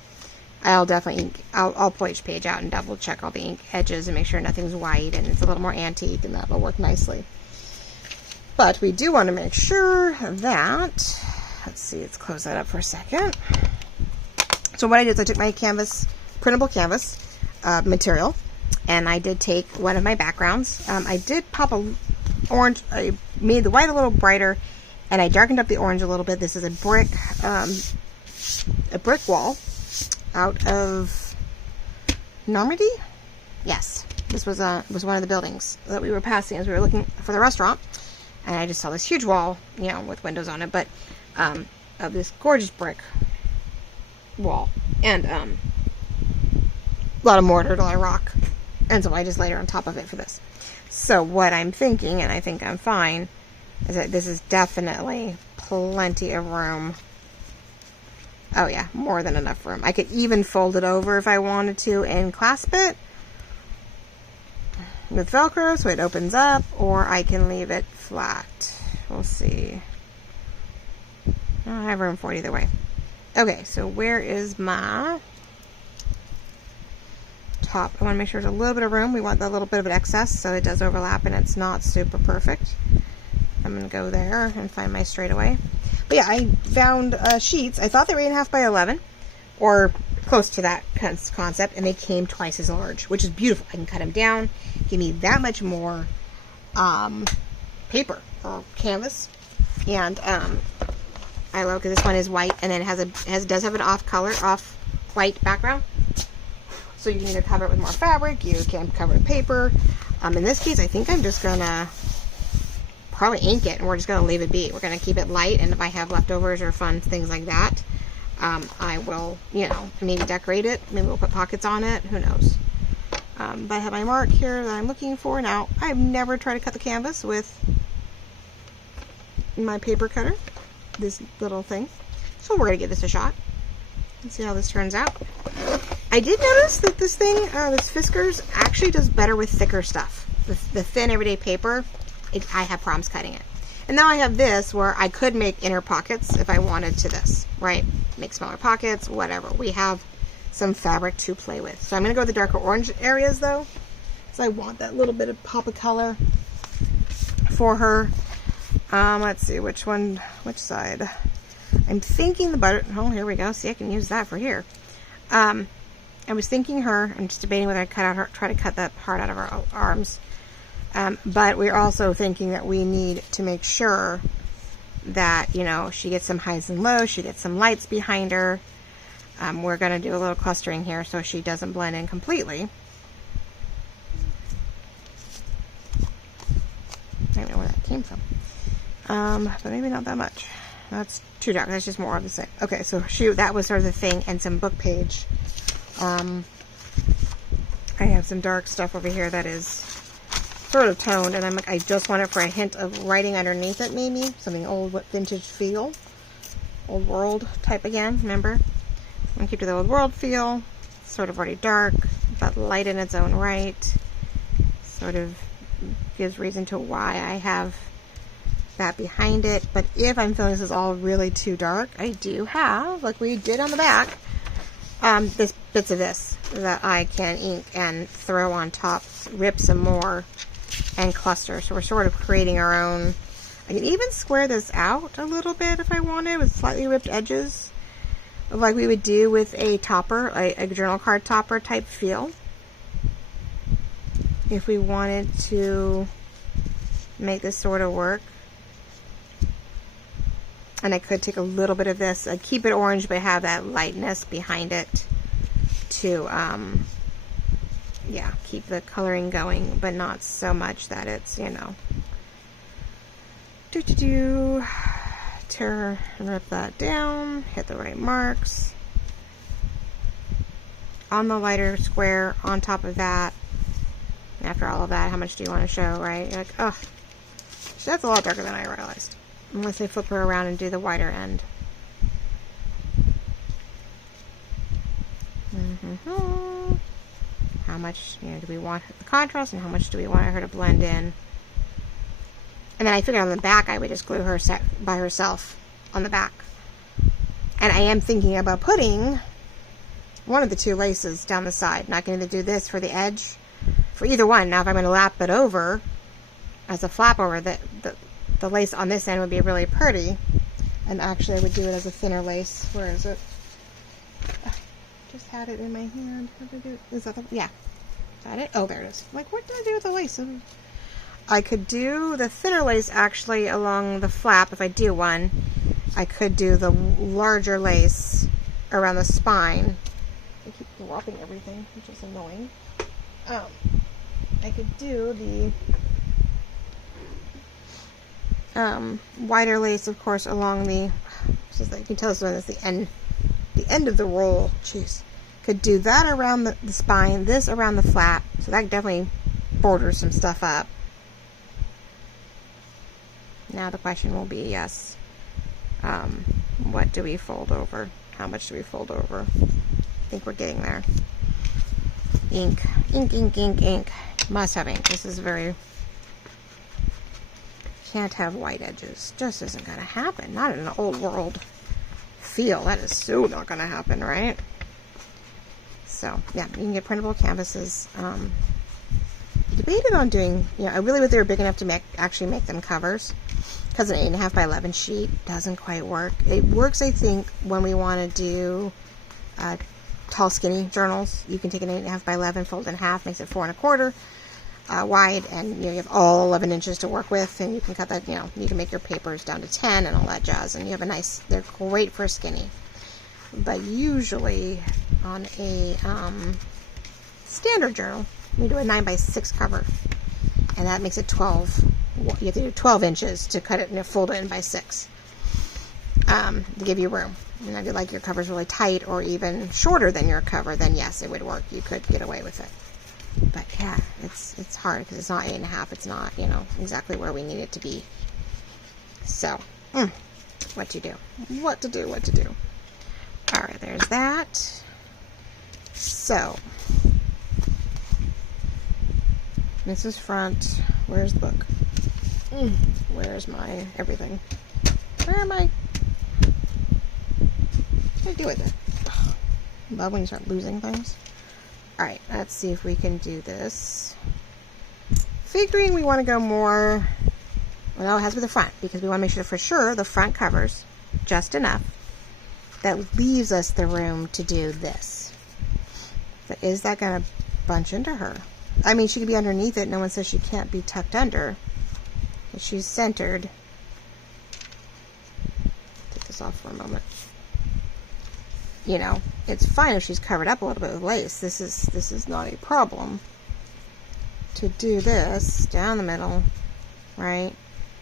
I'll definitely I'll pull each page out and double check all the ink edges and make sure nothing's white and it's a little more antique, and that'll work nicely. But we do want to make sure that, let's see, let's close that up for a second. So what I did is I took my canvas, printable canvas material, and I did take one of my backgrounds. I did pop a orange, I made the white a little brighter, and I darkened up the orange a little bit. This is a brick wall out of Normandy. Yes, this was one of the buildings that we were passing as we were looking for the restaurant, and I just saw this huge wall, you know, with windows on it, but of this gorgeous brick wall, and a lot of mortar, a lot of rock, and so I just laid it on top of it for this. So what I'm thinking, and I think I'm fine, is that this is definitely plenty of room. Oh yeah, more than enough room. I could even fold it over if I wanted to and clasp it with Velcro so it opens up, or I can leave it flat. We'll see. I have room for it either way. Okay, so where is my top? I want to make sure there's a little bit of room. We want that little bit of an excess so it does overlap and it's not super perfect. I'm going to go there and find my straightaway. But yeah, I found sheets. I thought they were 8.5 by 11 or close to that concept, and they came twice as large, which is beautiful. I can cut them down, give me that much more paper or canvas, and I love because this one is white and then it does have an off white background. So you can either cover it with more fabric, you can cover it with paper. In this case, I think I'm just gonna probably ink it, and we're just gonna leave it be. We're gonna keep it light, and if I have leftovers or fun things like that, I will, you know, maybe decorate it. Maybe we'll put pockets on it. Who knows? But I have my mark here that I'm looking for. Now, I've never tried to cut the canvas with my paper cutter, this little thing. So we're gonna give this a shot and see how this turns out. I did notice that this thing, this Fiskars, actually does better with thicker stuff. The thin everyday paper, I have problems cutting it. And now I have this where I could make inner pockets if I wanted to this, right? Make smaller pockets, whatever. We have some fabric to play with. So I'm going to go with the darker orange areas though. So I want that little bit of pop of color for her. Let's see, which side? I'm thinking the butter, oh, here we go. See, I can use that for here. I was thinking her, I'm just debating whether I try to cut that part out of her arms. But we're also thinking that we need to make sure that, you know, she gets some highs and lows, she gets some lights behind her. We're going to do a little clustering here so she doesn't blend in completely. I don't know where that came from. But maybe not that much. That's too dark. That's just more of the same. Okay, so that was sort of the thing, and some book page. I have some dark stuff over here that is sort of toned, and I'm like, I just want it for a hint of writing underneath it, maybe something old, vintage feel, old world type again. Remember, I'm gonna keep to the old world feel. Sort of already dark, but light in its own right. Sort of gives reason to why I have that behind it. But if I'm feeling this is all really too dark, I do have, like we did on the back, this bits of this that I can ink and throw on top, rip some more, and cluster. So we're sort of creating our own. I can even square this out a little bit if I wanted, with slightly ripped edges, like we would do with a topper, a journal card topper type feel. If we wanted to make this sort of work. And I could take a little bit of this, keep it orange, but have that lightness behind it to, yeah, keep the coloring going, but not so much that it's, you know, tear and rip that down, hit the right marks. On the lighter square, on top of that, after all of that, how much do you want to show, right? You're like, oh, that's a lot darker than I realized. Unless I flip her around and do the wider end. How much, you know, do we want the contrast, and how much do we want her to blend in? And then I figured on the back I would just glue her set by herself on the back. And I am thinking about putting one of the two laces down the side. Not going to do this for the edge, for either one. Now if I'm going to lap it over as a flap over, the lace on this end would be really pretty, and actually I would do it as a thinner lace. Where is it? I just had it in my hand. How did I do it? Is that the, yeah. Is that it? Oh, there it is. Like, what did I do with the lace? I could do the thinner lace actually along the flap if I do one. I could do the larger lace around the spine. I keep dropping everything, which is annoying. I could do the wider lace, of course, along the, just like you can tell this one is the end of the roll. Jeez. Could do that around the spine, this around the flap, so that definitely borders some stuff up. Now the question will be, yes, what do we fold over? How much do we fold over? I think we're getting there. Ink, ink, ink, ink, ink. Must have ink. This is very... Can't have white edges. Just isn't going to happen. Not in an old world feel. That is so not going to happen, right? So, yeah, you can get printable canvases. Debated on doing, you know, I really wish they were big enough to actually make them covers, because an 8.5 by 11 sheet doesn't quite work. It works, I think, when we want to do tall, skinny journals. You can take an 8.5 by 11, fold it in half, makes it 4 1/4 wide, and you know, you have all 11 inches to work with, and you can cut that, you know, you can make your papers down to 10 and all that jazz, and you have a nice, they're great for skinny. But usually on a standard journal, we do a 9 by 6 cover, and that makes it 12. You have to do 12 inches to cut it and fold it in by 6 to give you room. And if you like your covers really tight or even shorter than your cover, then yes, it would work. You could get away with it. But yeah, it's hard because it's not 8.5. It's not, you know, exactly where we need it to be. So, what to do? What to do? What to do? All right, there's that. So, this is front. Where's the book? Where's my everything? Where am I? What do I do with it? Ugh. Love when you start losing things. Alright, let's see if we can do this. Figuring we want to go more, well, it has to be the front, because we want to make sure for sure the front covers just enough that leaves us the room to do this. But is that going to bunch into her? I mean, she could be underneath it. No one says she can't be tucked under. If she's centered. Take this off for a moment. You know, it's fine if she's covered up a little bit with lace. This is not a problem. To do this down the middle, right?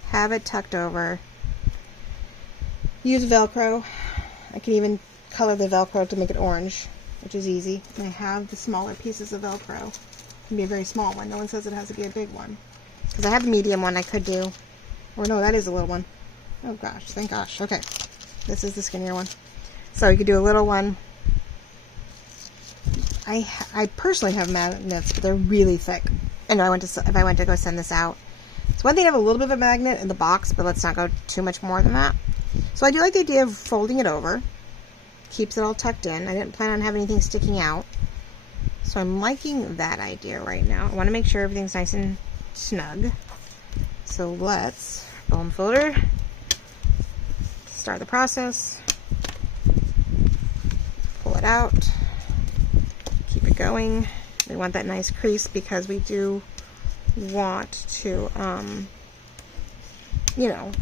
Have it tucked over. Use Velcro. I can even color the Velcro to make it orange, which is easy. And I have the smaller pieces of Velcro. can be a very small one. No one says it has to be a big one. Because I have the medium one I could do. Or no, that is a little one. Oh gosh, thank gosh. Okay. This is the skinnier one. So you could do a little one. I personally have magnets, but they're really thick. And if I went to go send this out. It's one thing to have a little bit of a magnet in the box, but let's not go too much more than that. So I do like the idea of folding it over. Keeps it all tucked in. I didn't plan on having anything sticking out. So I'm liking that idea right now. I want to make sure everything's nice and snug. So let's fold and folder. Start the process. Pull it out. Keep it going. We want that nice crease because we do want to, you know,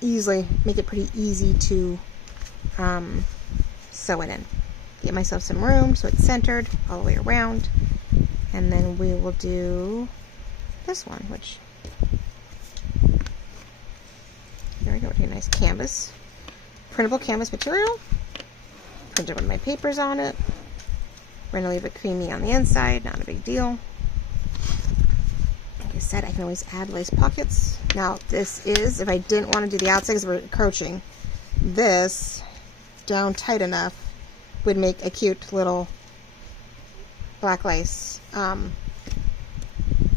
easily make it pretty easy to sew it in. Get myself some room so it's centered all the way around, and then we will do this one, which there we go. Take a nice canvas, printable canvas material. Printed one of my papers on it. We're gonna leave it creamy on the inside, not a big deal. Like I said, I can always add lace pockets. Now this is, if I didn't want to do the outside because we're encroaching, this down tight enough would make a cute little black lace. And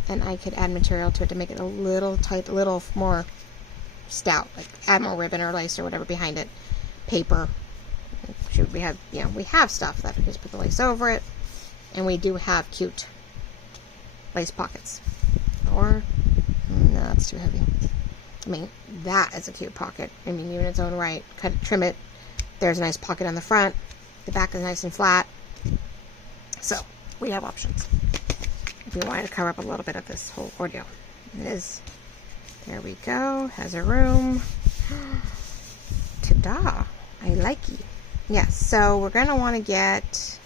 I could add material to it to make it a little tight, a little more stout, like add more ribbon or lace or whatever behind it. Paper. We have, you know, we have stuff that we just put the lace over it, and we do have cute lace pockets. Or, no, it's too heavy. I mean, that is a cute pocket. I mean, you in its own right. Cut it, trim it. There's a nice pocket on the front. The back is nice and flat. So, we have options. If we wanted to cover up a little bit of this whole ordeal. It is. There we go. Has a room. Ta-da. I like it. Yes, so we're going to want to get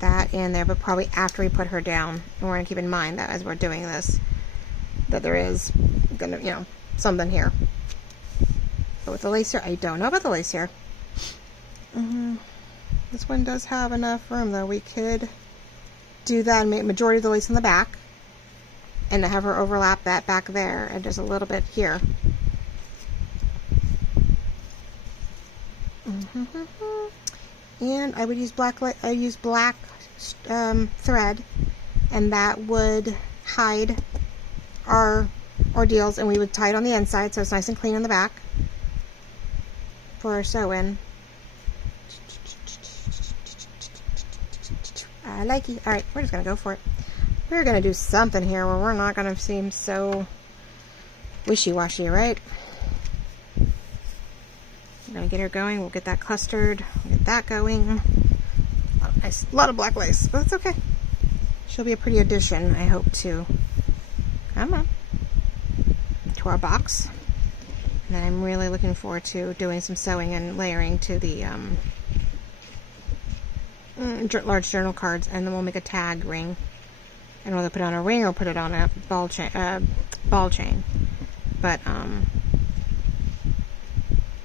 that in there, but probably after we put her down. And we're going to keep in mind that as we're doing this, that there is going to, you know, something here. But with the lace here, I don't know about the lace here. This one does have enough room, though. We could do that and make majority of the lace in the back, and have her overlap that back there, and just a little bit here. And I would use black thread, and that would hide our ordeals, and we would tie it on the inside so it's nice and clean on the back for our sew-in. I like it. Alright, we're just going to go for it. We're going to do something here where we're not going to seem so wishy-washy, right? We're going to get her going. We'll get that clustered. We'll get that going. Oh, nice. A lot of black lace. But that's okay. She'll be a pretty addition, I hope, to our box. And then I'm really looking forward to doing some sewing and layering to the large journal cards, and then we'll make a tag ring. And whether put it on a ring or put it on a ball chain. But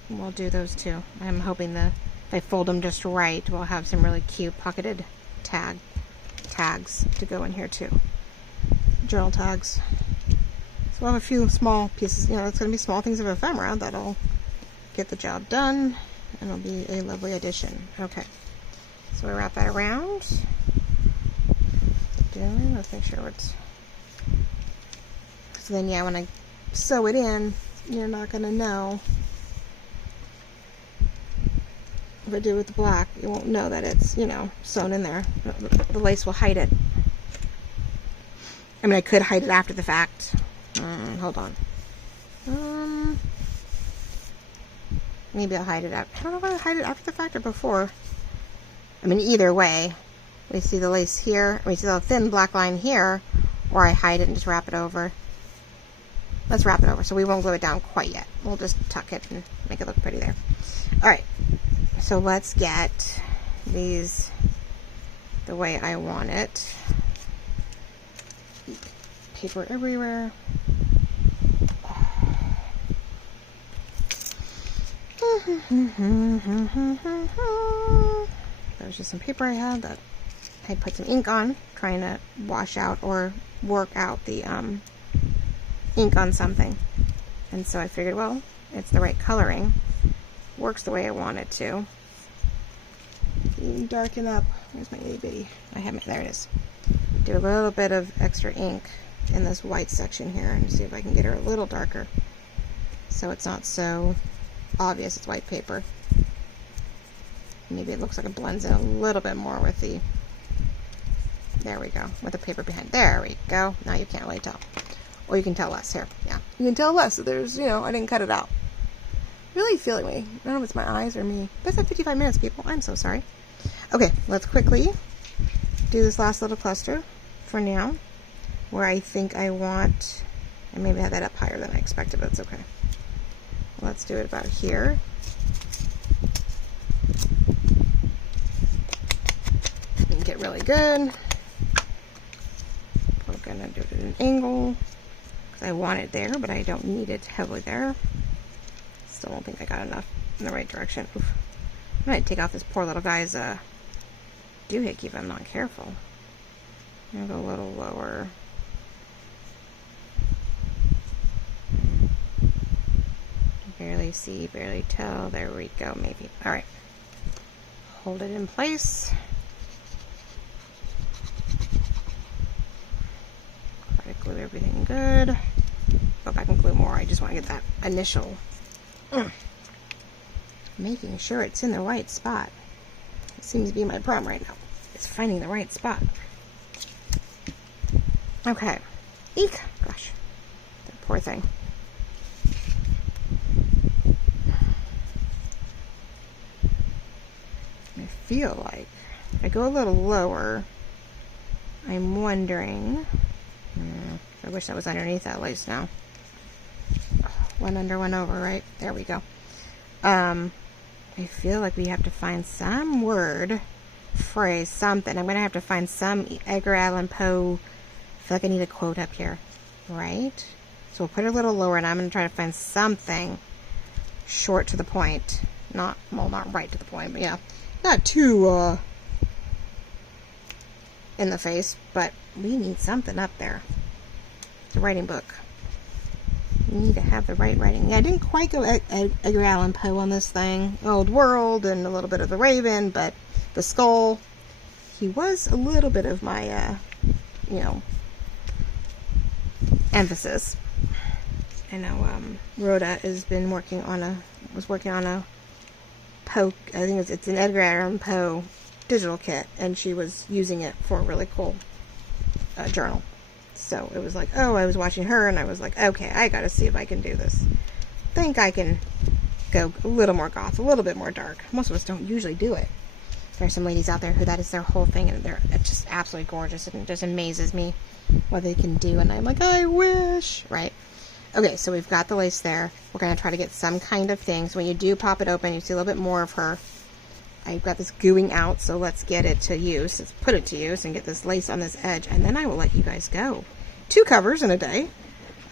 we'll do those too. I'm hoping that if I fold them just right, we'll have some really cute pocketed tags to go in here too. Journal tags. So we'll have a few small pieces. You know, it's going to be small things of ephemera that'll get the job done, and it'll be a lovely addition. Okay. So we wrap that around. Let's make sure it's. So then, yeah, when I sew it in, you're not going to know. If I do it with the black, you won't know that it's, you know, sewn in there. The lace will hide it. I mean, I could hide it after the fact. Hold on. Maybe I'll hide it out. I don't know if I'll hide it after the fact or before. I mean, either way, we see the lace here, we see the thin black line here, or I hide it and just wrap it over. Let's wrap it over, so we won't glue it down quite yet. We'll just tuck it and make it look pretty there. Alright, so let's get these the way I want it. Paper everywhere. There's just some paper I had that I put some ink on, trying to wash out or work out the ink on something. And so I figured, well, it's the right coloring. Works the way I want it to. Darken up. Where's my itty bitty? I have it. There it is. Do a little bit of extra ink in this white section here and see if I can get her a little darker, so it's not so obvious it's white paper. Maybe it looks like it blends in a little bit more with the, there we go, with the paper behind. There we go. Now you can't really tell. Or you can tell less here. Yeah. You can tell less. So there's, you know, I didn't cut it out. Really feeling me. I don't know if it's my eyes or me. But it's at 55 minutes, people. I'm so sorry. Okay, let's quickly do this last little cluster for now, where I think I want, I maybe have that up higher than I expected, but it's okay. Let's do it about here. And get really good. We're gonna do it at an angle, because I want it there, but I don't need it heavily there. Still don't think I got enough in the right direction. Oof. I might take off this poor little guy's doohickey if I'm not careful. I'm gonna go a little lower. Barely see, barely tell. There we go, maybe. Alright. Hold it in place. Try to glue everything good. Go back and glue more. I just want to get that initial. Making sure it's in the right spot. It seems to be my problem right now. It's finding the right spot. Okay. Eek! Gosh. That poor thing. I feel like if I go a little lower, I'm wondering. I wish that was underneath that lace now. One under, one over, right? There we go. I feel like we have to find some word, phrase, something. I'm going to have to find some Edgar Allan Poe. I feel like I need a quote up here, right? So we'll put it a little lower, and I'm going to try to find something short to the point. Not, well, not right to the point, but yeah. Not too, in the face, but we need something up there. It's a writing book. We need to have the right writing. Yeah, I didn't quite go Edgar Allan Poe on this thing. Old World and a little bit of the Raven, but the Skull, he was a little bit of my, you know, emphasis. I know Rhoda has been working on a Poe, I think it's an Edgar Allan Poe digital kit, and she was using it for a really cool journal. So it was like, oh, I was watching her, and I was like, okay, I gotta see if I can do this. Think I can go a little more goth, a little bit more dark. Most of us don't usually do it. There are some ladies out there who that is their whole thing, and they're just absolutely gorgeous, and it just amazes me what they can do, and I'm like, I wish, right? Okay, so we've got the lace there. We're going to try to get some kind of thing. So when you do pop it open, you see a little bit more of her. I've got this gooing out, so let's get it to use. Let's put it to use and get this lace on this edge, and then I will let you guys go. 2 covers in a day.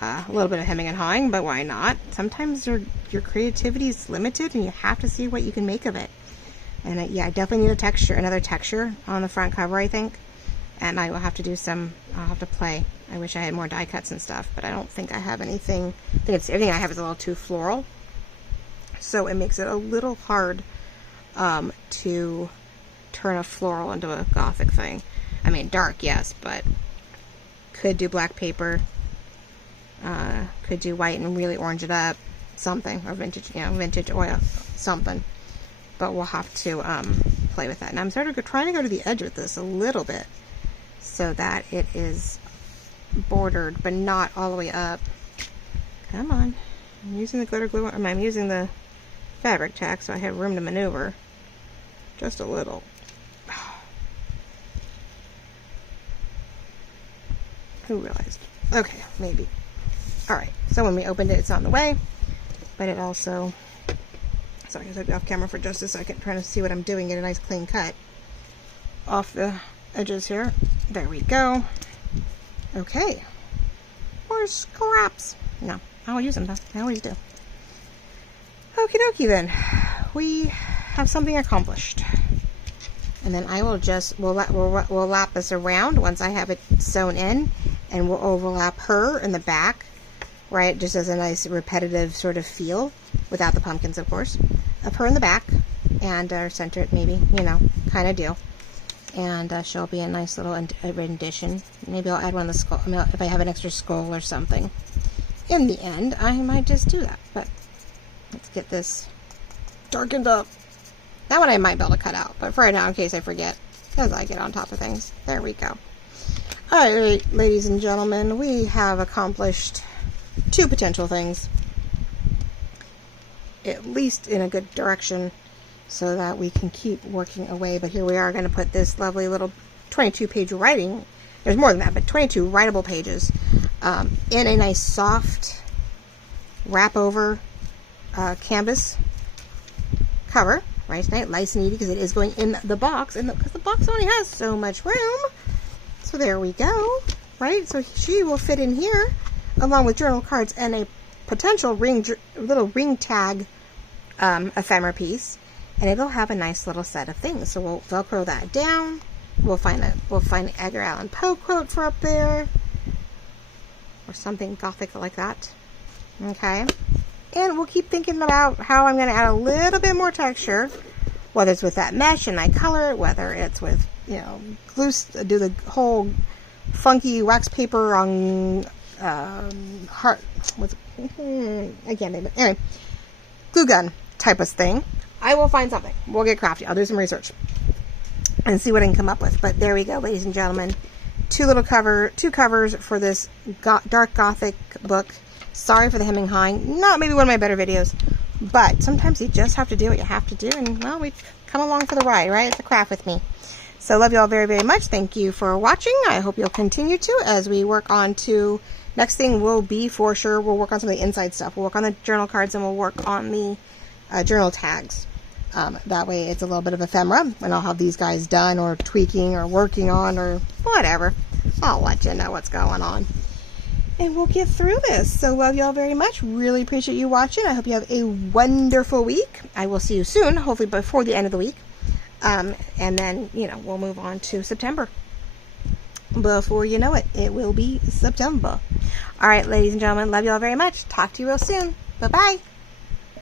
A little bit of hemming and hawing, but why not? Sometimes your creativity is limited, and you have to see what you can make of it. And yeah, I definitely need a texture, another texture on the front cover, I think. And I will have to do some, I'll have to play. I wish I had more die cuts and stuff, but I don't think I have anything. I think it's, everything I have is a little too floral. So it makes it a little hard to turn a floral into a gothic thing. I mean, dark, yes, but could do black paper. Could do white and really orange it up. Something, or vintage, you know, vintage oil, something. But we'll have to play with that. And I'm sort of trying to go to the edge with this a little bit, so that it is bordered, but not all the way up. Come on. I'm using the glitter glue, I'm using the fabric tack, so I have room to maneuver. Just a little. Who realized? Okay, maybe. Alright, so when we opened it, it's not in the way, but it also... Sorry, I took it off camera for just a second, trying to see what I'm doing, get a nice clean cut off the edges here. There we go. Okay. More scraps. No, I'll use them though. I always do. Okie dokie then. We have something accomplished. And then I will just, we'll lap this around once I have it sewn in, and we'll overlap her in the back, right? Just as a nice repetitive sort of feel, without the pumpkins, of course. Of her in the back, and center it maybe, you know, kind of deal. And she'll be a nice little rendition. Maybe I'll add one of the skull, if I have an extra skull or something. In the end, I might just do that. But let's get this darkened up. That one I might be able to cut out, but for right now, in case I forget, because I get on top of things. There we go. Alright, ladies and gentlemen, we have accomplished 2 potential things. At least in a good direction, so that we can keep working away. But here we are going to put this lovely little 22-page writing, there's more than that, but 22 writable pages, in a nice soft wrap over canvas cover. Right, nice and easy, because it is going in the box, and because the box only has so much room. So there we go, right? So she will fit in here, along with journal cards and a potential little ring tag ephemera piece, and it'll have a nice little set of things. So we'll Velcro that down. We'll find an Edgar Allan Poe quote for up there, or something Gothic like that. Okay. And we'll keep thinking about how I'm going to add a little bit more texture, whether it's with that mesh and I color it, whether it's with, you know, glue, do the whole funky wax paper on heart, I can't name it. Anyway, glue gun type of thing. I will find something. We'll get crafty. I'll do some research and see what I can come up with. But there we go, ladies and gentlemen. 2 covers for this dark Gothic book. Sorry for the hemming hawing. Not maybe one of my better videos, but sometimes you just have to do what you have to do, and well, we've come along for the ride, right? It's a craft with me. So love you all very, very much. Thank you for watching. I hope you'll continue to, as we work on to, next thing will be for sure, we'll work on some of the inside stuff. We'll work on the journal cards, and we'll work on the journal tags. That way it's a little bit of ephemera, and I'll have these guys done, or tweaking, or working on, or whatever. I'll let you know what's going on. And we'll get through this. So love y'all very much. Really appreciate you watching. I hope you have a wonderful week. I will see you soon, hopefully before the end of the week. And then, you know, we'll move on to September. Before you know it, it will be September. All right, ladies and gentlemen, love y'all very much. Talk to you real soon. Bye-bye.